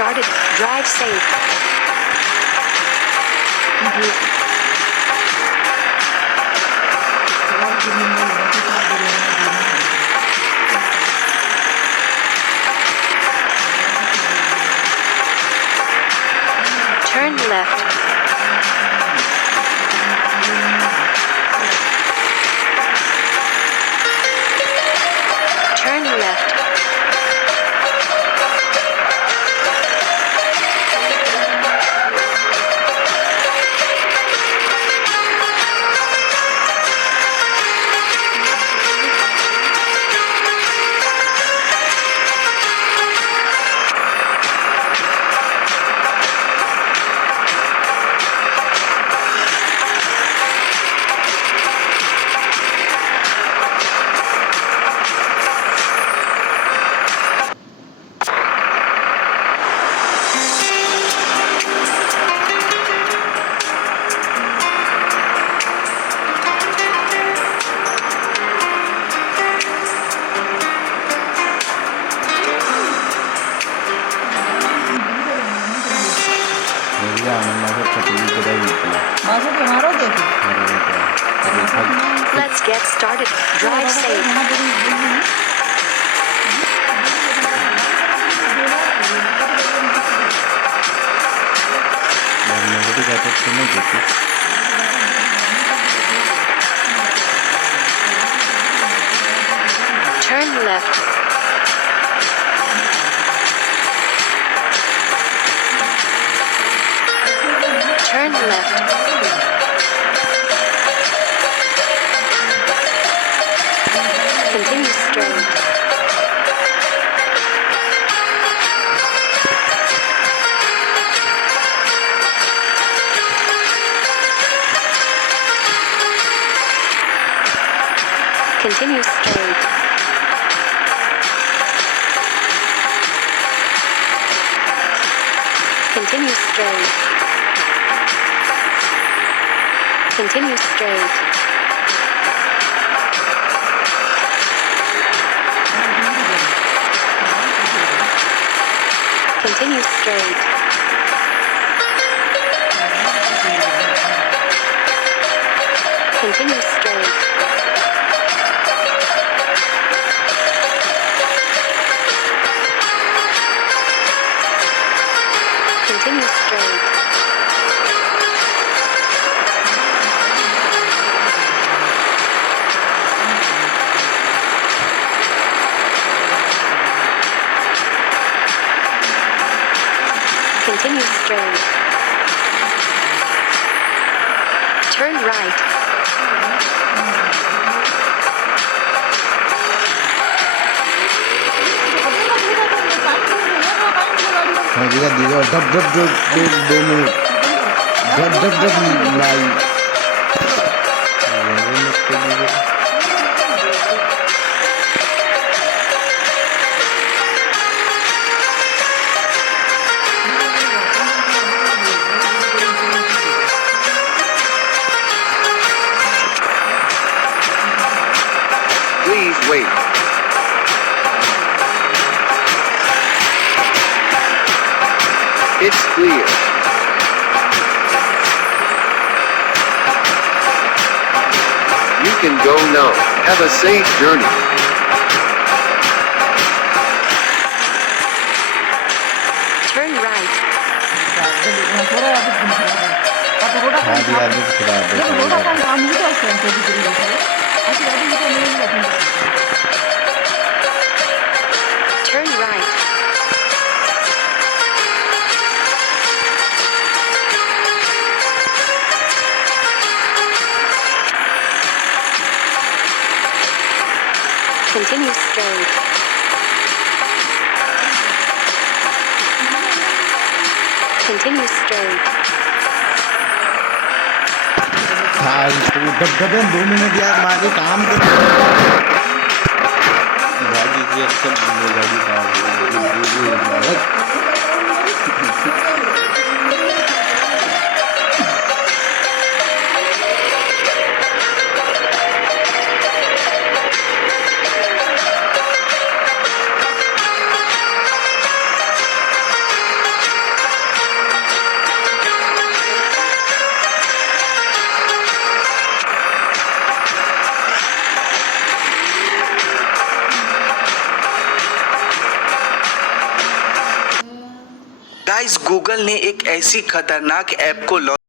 started. Drive safe. Turn left. Turn left. Let's get started. Drive safe. Turn left. Turn left. Continue straight. Continue straight. Continue straight. Continue straight. Continue straight. Continue straight. Continue straight. Continue straight. Turn right. Please wait. It's clear. You can go now. Have a safe journey. Turn right. Turn right. Continue straight. Continue straight. धबधबे 2 minute यार मागे काम कर गाड़ी की अच्छा गाड़ी guys Google ने एक ऐसी खतरनाक ऐप को लॉन्च